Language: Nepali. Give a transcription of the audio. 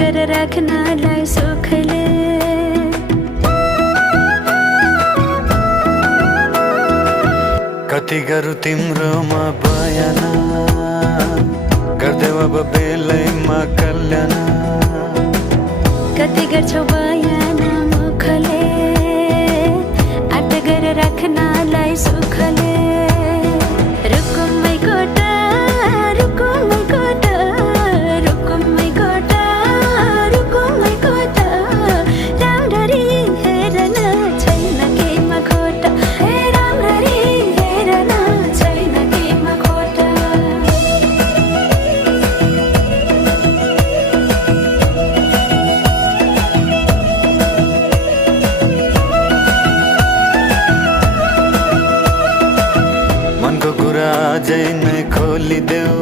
अटगर राख्नलाई सुखले कति गरौँ तिम्रोमा बयान गर्देऊ अब बेलैमा कल्याण कति गर्छौ बयान मुखले अटगर राख्नलाई सुखले रुकुमै कोटा रुकुमै कोटा रुकुमै कोटा रुकुमै कोटा राम्ररी हेर्न छैन केमा खोटा हे राम्ररी हेर्न छैन केमा खोटा मनको कुरा अझै नै खोलिदेऊ